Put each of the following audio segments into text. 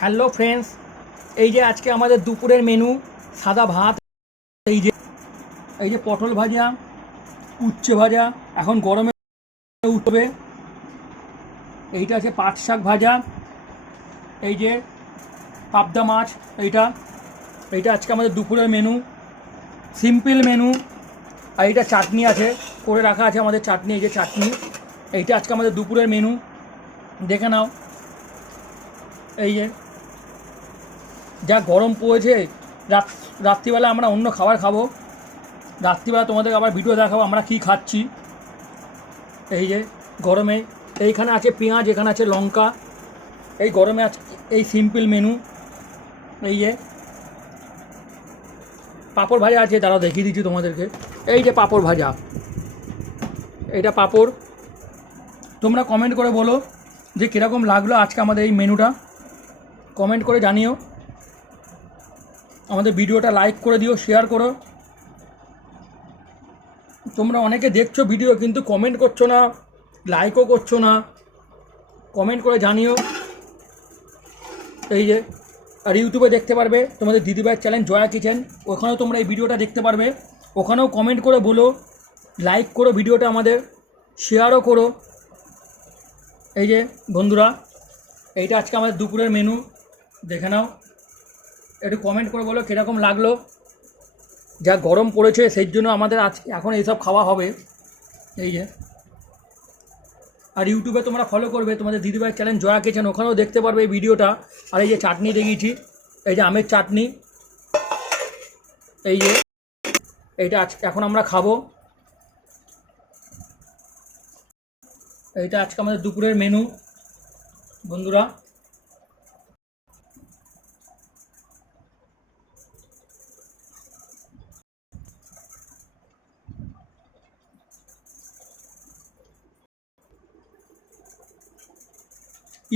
Hello friends, এই যে আজকে আমাদের দুপুরের মেনু সাদা ভাত, এই যে পটল ভাজা, উচ্ছে ভাজা এখন গরমে উঠবে, এইটা আছে পাট শাক ভাজা, এই যে পাবদা মাছ, এইটা এইটা আজকে আমাদের দুপুরের মেনু, সিম্পল মেনু। আর এইটা চাটনি আছে, করে রাখা আছে আমাদের চাটনি, এই যে চাটনি, এইটা আজকে আমাদের দুপুরের মেনু, দেখে নাও। এই যে যা গরম পড়েছে, রাত্রিবেলা আমরা অন্য খাবার খাবো, রাত্রিবেলা তোমাদের আবার ভিডিও দেখাবো আমরা কি খাচ্ছি। এই যে গরমে এইখানে আছে পেঁয়াজ, এখানে আছে লঙ্কা, এই গরমে আছে এই সিম্পল মেনু। এই যে পাঁপড় ভাজা আছে, দাঁড়াও দেখিয়ে দিচ্ছি তোমাদেরকে। এই যে পাঁপড় ভাজা, এইটা পাঁপড়। তোমরা কমেন্ট করে বলো যে কীরকম লাগলো আজকে আমাদের এই মেনুটা, কমেন্ট করে জানিও। আমাদের ভিডিওটা লাইক করে দিও, শেয়ার করো। তোমরা অনেকে দেখছো ভিডিও কিন্তু কমেন্ট করছো না, লাইকও করছো না, কমেন্ট করে জানিও। এই যে আর ইউটিউবে দেখতে পারবে তোমাদের দিদিভাইয়ের চ্যানেল জয়া কিচেন, ওখানেও তোমরা এই ভিডিওটা দেখতে পারবে। ওখানেও কমেন্ট করে বলো, লাইক করো ভিডিওটা, আমাদের শেয়ারও করো। এই যে বন্ধুরা, এইটা আজকে আমাদের দুপুরের মেনু, দেখে নাও। একটু কমেন্ট করে বলো কীরকম লাগলো। যা গরম পড়েছে সেই জন্য আমাদের আজ এখন এইসব খাওয়া হবে। এই যে আর ইউটিউবে তোমরা ফলো করবে তোমাদের দিদিভাইয়ের চ্যানেল জয়া কিচেন, ওখানেও দেখতে পারবে এই ভিডিওটা। আর এই যে চাটনি দেখিয়েছি, এই যে আমের চাটনি, এই যে এইটা এখন আমরা খাবো। এইটা আজকে আমাদের দুপুরের মেনু বন্ধুরা।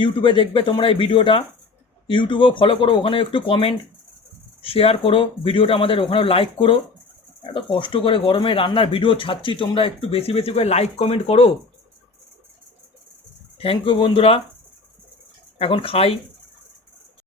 ইউটিউবে দেখবে তোমরা এই ভিডিওটা, ইউটিউবেও ফলো করো, ওখানে একটু কমেন্ট শেয়ার করো ভিডিওটা, আমাদের ওখানেও লাইক করো। এত কষ্ট করে গরমে রান্নার ভিডিও ছাড়ছি, তোমরা একটু বেশি বেশি করে লাইক কমেন্ট করো। থ্যাংক ইউ বন্ধুরা, এখন খাই।